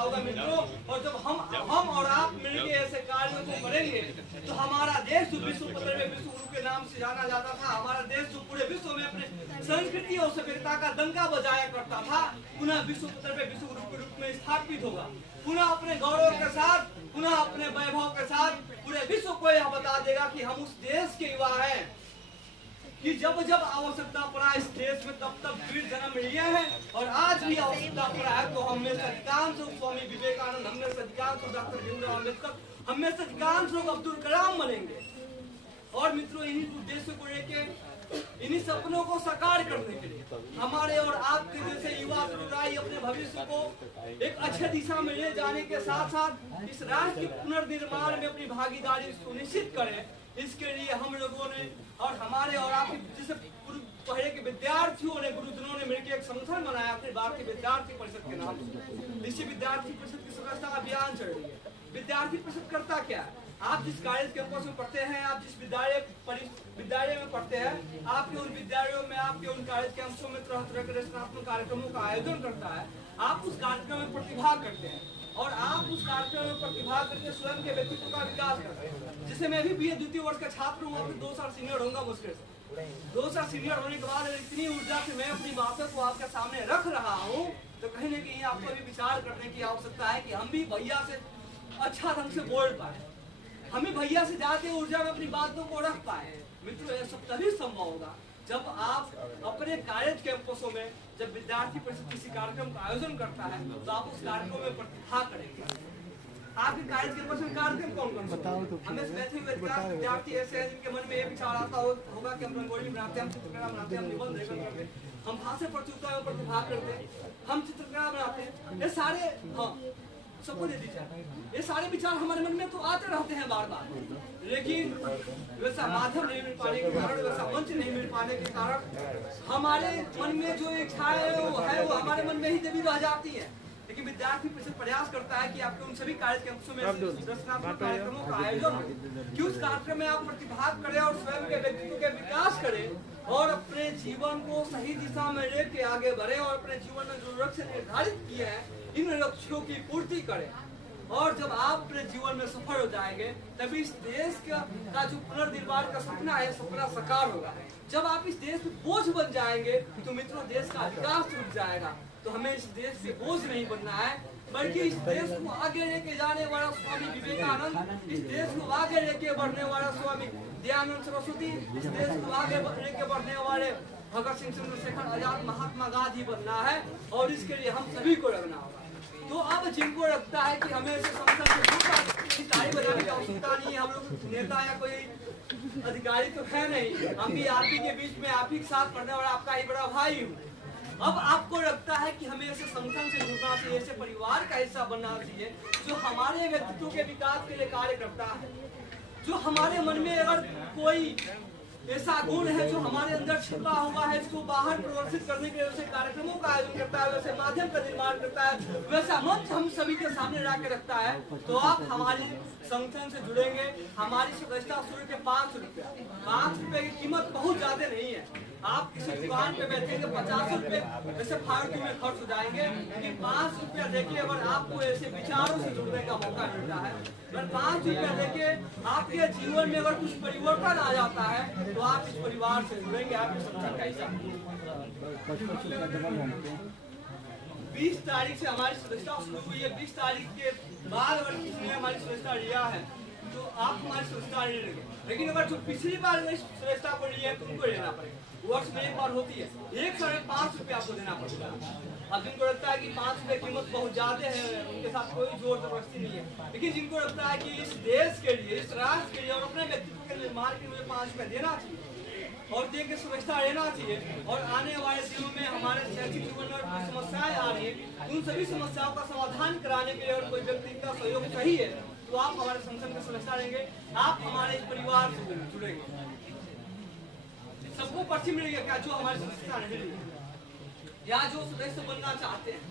होगा मित्रों। और जब हम और आप मिलकर ऐसे कार्यों को करेंगे तो हमारा देश जो विश्व पटल में विश्व गुरु के नाम से जाना जाता था, हमारा देश जो पूरे विश्व में अपने संस्कृति और सभ्यता का डंका बजाया करता था, पुनः विश्व पटल में विश्व गुरु के रूप में स्थापित होगा। पुनः अपने गौरव के साथ, पुनः अपने वैभव के साथ पूरे विश्व को यह बता देगा कि हम उस देश के युवा हैं कि जब जब आवश्यकता पड़ा इस देश में तब तब वीर जन्म लिए हैं, और आज भी आवश्यकता पड़ा है तो हम में से अधिकांश लोग स्वामी विवेकानंद, हम में से अधिकांश लोग डॉक्टर भीमराव अम्बेडकर, हम में से अधिकांश लोग अब्दुल कलाम बनेंगे। और मित्रों, इन्हीं उद्देश्यों को लेके, इन्हीं सपनों को साकार करने के लिए हमारे और आपके जैसे युवा समुदाय अपने भविष्य को एक अच्छे दिशा में ले जाने के साथ साथ इस राष्ट्र के पुनर्निर्माण में अपनी भागीदारी सुनिश्चित करें। इसके लिए हम लोगों ने और हमारे और आपके जैसे पहले के विद्यार्थियों ने, गुरुजनों ने मिलकर एक संगठन बनाया अपने भारतीय विद्यार्थी परिषद के नाम से। इसी विद्यार्थी परिषद की सदस्यता अभियान चल रही है। विद्यार्थी परिषद करता क्या है? आप जिस कॉलेज कैंपस में पढ़ते हैं, आप जिस विद्यालय में पढ़ते हैं, आपके उन विद्यालयों में, आपके उन कॉलेज कैंपसों में तरह तरह के रचनात्मक कार्यक्रमों का आयोजन करता है। आप उस कार्यक्रम में प्रतिभाग करते हैं और आप उस कार्यक्रम में प्रतिभाग करके स्वयं के व्यक्तित्व का विकास करते हैं। जैसे मैं भी बीए द्वितीय वर्ष का छात्र हूँ, अभी 2 साल सीनियर होऊंगा मुश्किल से। 2 साल सीनियर होने के बाद इतनी ऊर्जा से मैं अपनी बातों को आपके सामने रख रहा हूँ, तो कहीं न कहीं आपको भी विचार करने की आवश्यकता है कि हम भी भैया से अच्छा ढंग से बोल पाए, हमें भैया से ज्यादा ऊर्जा में अपनी बातों को रख पाए। मित्रों, यह सब तभी संभव होगा जब आप अपने कॉलेज कैंपसों में, जब विद्यार्थी परिषद किसी कार्यक्रम का आयोजन करता है तो आप उस कार्यक्रम में प्रतिभाग करेंगे। आपके कॉलेज कैंपस में कार्यक्रम कौन कौन से? हमें बैठे हुए विद्यार्थी ऐसे हैं जिनके मन में ये विचार आता होगा कि हम रंगोली बनाते हैं, हम चित्रकला बनाते हैं, हम निबंध लेखन करते हैं, हम भाषा प्रतियोगिता में प्रतिभाग करते हैं, हम चित्रकला बनाते हैं। ये सारे सबको दे दीजिए। ये सारे विचार हमारे मन में तो आते रहते हैं बार बार, लेकिन वैसा माध्यम नहीं मिल पाने के कारण, वैसा मंच नहीं मिल पाने के कारण हमारे मन में जो इच्छा है वो हमारे मन में ही दबी रह जाती है। लेकिन विद्यार्थी परिषद प्रयास करता है कि आपके उन सभी कॉलेज कैंपसों में रचनात्मक कार्यक्रमों का आयोजन हो कि उस कार्यक्रम में आप प्रतिभाग करें और स्वयं के व्यक्तित्व के विकास करें और अपने जीवन को सही दिशा में लेके आगे बढ़े और अपने जीवन में जो लक्ष्य निर्धारित किए हैं इन लक्ष्यों की पूर्ति करें। और जब आप अपने जीवन में सफल हो जाएंगे तभी इस देश का जो पुनर्निर्माण का सपना है, सपना साकार होगा। जब आप इस देश पे बोझ बन जाएंगे तो मित्रों देश का विकास रुक जाएगा। तो हमें इस देश से बोझ नहीं बनना है, बल्कि इस देश को आगे लेके जाने वाला स्वामी विवेकानंद, इस देश को आगे लेके बढ़ने वाला स्वामी दयानंद सरस्वती, इस देश को आगे लेके बढ़ने वाले भगत सिंह, चंद्रशेखर आजाद, महात्मा गांधी बनना है और इसके लिए हम सभी को लगना होगा। तो अब जिनको लगता है कि हमें ऐसे संसद से ताली बजाने की आवश्यकता नहीं है, हम लोग नेता या कोई अधिकारी तो है नहीं, हम भी आप ही के बीच में आप ही के साथ पढ़ने वाला आपका ही बड़ा भाई हूँ। अब आपको लगता है कि हमें ऐसे संगठन से जुड़ना चाहिए, ऐसे परिवार का हिस्सा बनना चाहिए जो हमारे व्यक्तित्व के विकास के लिए कार्य करता है, जो हमारे मन में अगर कोई ऐसा गुण है जो हमारे अंदर छिपा हुआ है, इसको बाहर प्रदर्शित करने के लिए वैसे कार्यक्रमों का आयोजन करता है, वैसे माध्यम का निर्माण करता है, वैसा मंच हम सभी के सामने ला के रखता है, तो आप हमारे संगठन से जुड़ेंगे। हमारी सदस्यता शुल्क है 5 रुपया। 5 रुपए की कीमत बहुत ज्यादा नहीं है। आप किसी दुकान पे बैठेंगे 50 रुपए वैसे फालतू में खर्च हो जाएंगे, लेकिन 5 रुपया देके अगर आपको ऐसे विचारों से जुड़ने का मौका मिलता है, अगर 5 रुपया देके आपके जीवन में अगर कुछ परिवर्तन आ जाता है तो आप इस परिवार से जुड़ेंगे, आप इस संगठन का हिस्सा। 20 तारीख से हमारी सदस्यता शुरू हुई है। 20 तारीख के बाद अगर किसी ने हमारी सदस्यता लिया है तो आप हमारी सदस्यता ले लेंगे, लेकिन अगर जो पिछली बार सदस्यता को लिया है तो उनको लेना पड़ेगा। वर्ष में एक बार होती है, 1.5 रुपये आपको देना पड़ेगा। अब जिनको लगता है कि 5 रुपये कीमत बहुत ज्यादा है, उनके साथ कोई जोर जबरदस्ती नहीं है, लेकिन जिनको लगता है कि इस देश के लिए, इस राष्ट्र के लिए और अपने व्यक्तित्व के निर्माण के लिए 5 रुपये देना चाहिए और दे के सदस्यता लेना चाहिए। और आने वाले दिनों में हमारे शैक्षिक जीवन में कोई समस्याएं आ रही है, उन सभी समस्याओं का समाधान कराने के लिए और कोई व्यक्ति का सहयोग चाहिए तो आप हमारे संगठन का सदस्य लेंगे, आप हमारे इस परिवार से जुड़ेंगे। सबको पर्ची मिलेगी क्या जो हमारी सदस्यता नहीं ली या जो सदस्य बनना चाहते हैं?